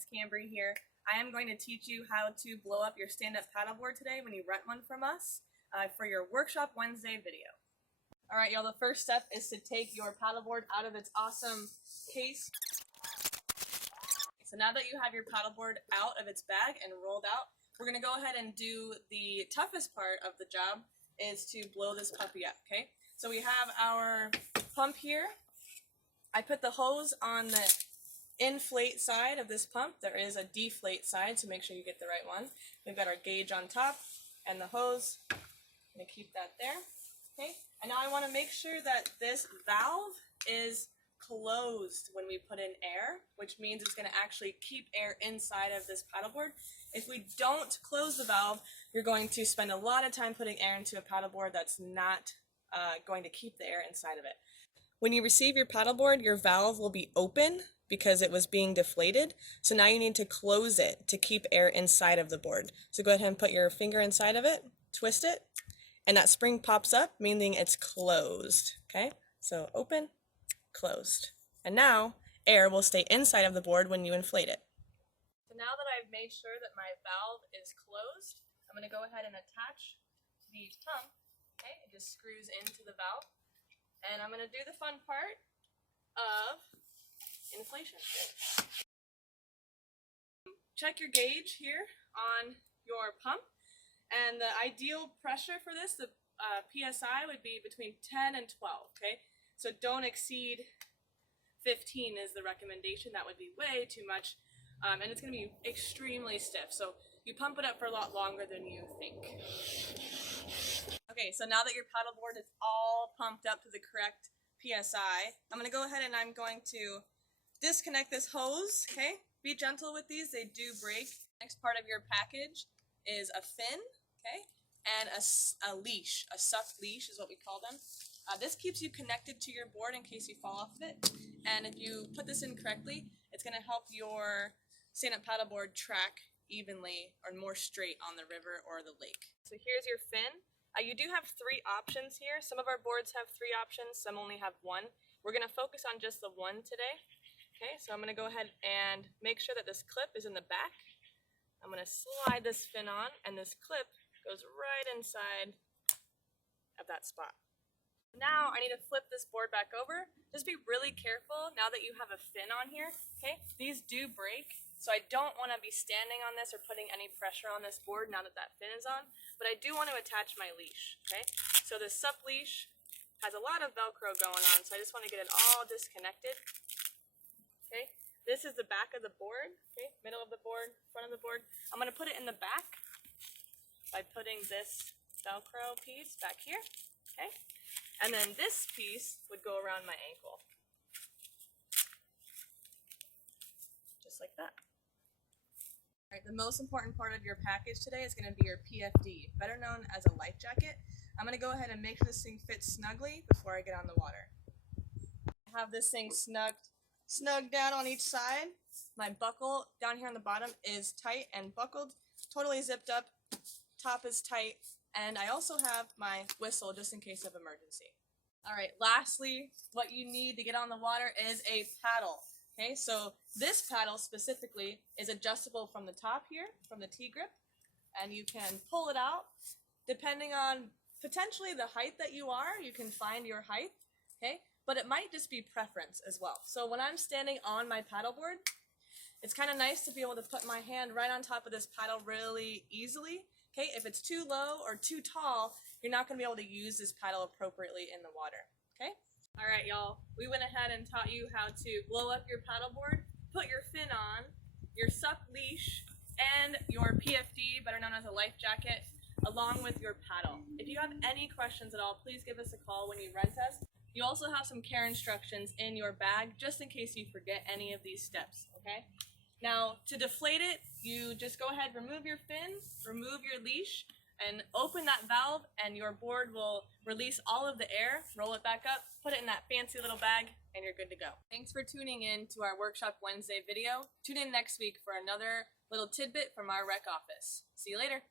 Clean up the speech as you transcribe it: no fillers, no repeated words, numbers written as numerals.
it's Cambry here. I am going to teach you how to blow up your stand-up paddleboard today when you rent one from us for your Workshop Wednesday video. Alright y'all, the first step is to take your paddleboard out of its awesome case. So now that you have your paddleboard out of its bag and rolled out, we're going to go ahead and do the toughest part of the job, is to blow this puppy up, okay? So we have our pump here. I put the hose on the inflate side of this pump. There is a deflate side, so make sure you get the right one. We've got our gauge on top and the hose. I'm going to keep that there. Okay, and now I want to make sure that this valve is closed when we put in air, which means it's going to actually keep air inside of this paddleboard. If we don't close the valve, you're going to spend a lot of time putting air into a paddleboard that's not going to keep the air inside of it. When you receive your paddleboard, your valve will be open because it was being deflated. So now you need to close it to keep air inside of the board. So go ahead and put your finger inside of it, twist it, and that spring pops up, meaning it's closed. Okay, so open, closed. And now air will stay inside of the board when you inflate it. So now that I've made sure that my valve is closed, I'm going to go ahead and attach the pump. Okay, it just screws into the valve. And I'm going to do the fun part of inflation. Check your gauge here on your pump. And the ideal pressure for this, the PSI, would be between 10 and 12, okay? So don't exceed 15 is the recommendation. That would be way too much. And it's going to be extremely stiff. So you pump it up for a lot longer than you think. Okay, so now that your paddleboard is all pumped up to the correct PSI, I'm going to go ahead and I'm going to disconnect this hose, okay? Be gentle with these, they do break. Next part of your package is a fin, okay? And a leash, a suck leash is what we call them. This keeps you connected to your board in case you fall off of it. And if you put this in correctly, it's going to help your stand-up paddleboard track evenly or more straight on the river or the lake. So here's your fin. You do have 3 options here. Some of our boards have 3 options, some only have 1. We're going to focus on just the 1 today. Okay, so I'm going to go ahead and make sure that this clip is in the back. I'm going to slide this fin on, and this clip goes right inside of that spot. Now I need to flip this board back over. Just be really careful now that you have a fin on here. Okay, these do break. So I don't want to be standing on this or putting any pressure on this board now that that fin is on, but I do want to attach my leash, okay? So this sup leash has a lot of Velcro going on, so I just want to get it all disconnected, okay? This is the back of the board, okay? Middle of the board, front of the board. I'm going to put it in the back by putting this Velcro piece back here, okay? And then this piece would go around my ankle. Just like that. All right, the most important part of your package today is going to be your PFD, better known as a life jacket. I'm going to go ahead and make sure this thing fits snugly before I get on the water. I have this thing snug down on each side. My buckle down here on the bottom is tight and buckled, totally zipped up, top is tight, and I also have my whistle just in case of emergency. All right, lastly, what you need to get on the water is a paddle. Okay, so this paddle specifically is adjustable from the top here, from the T-grip, and you can pull it out. Depending on potentially the height that you are, you can find your height, okay? But it might just be preference as well. So when I'm standing on my paddleboard, it's kind of nice to be able to put my hand right on top of this paddle really easily. Okay, if it's too low or too tall, you're not going to be able to use this paddle appropriately in the water, okay? Alright y'all, we went ahead and taught you how to blow up your paddleboard, put your fin on, your suck leash, and your PFD, better known as a life jacket, along with your paddle. If you have any questions at all, please give us a call when you rent us. You also have some care instructions in your bag, just in case you forget any of these steps, okay? Now, to deflate it, you just go ahead, remove your fin, remove your leash, and open that valve, and your board will release all of the air, roll it back up, put it in that fancy little bag, and you're good to go. Thanks for tuning in to our Workshop Wednesday video. Tune in next week for another little tidbit from our rec office. See you later.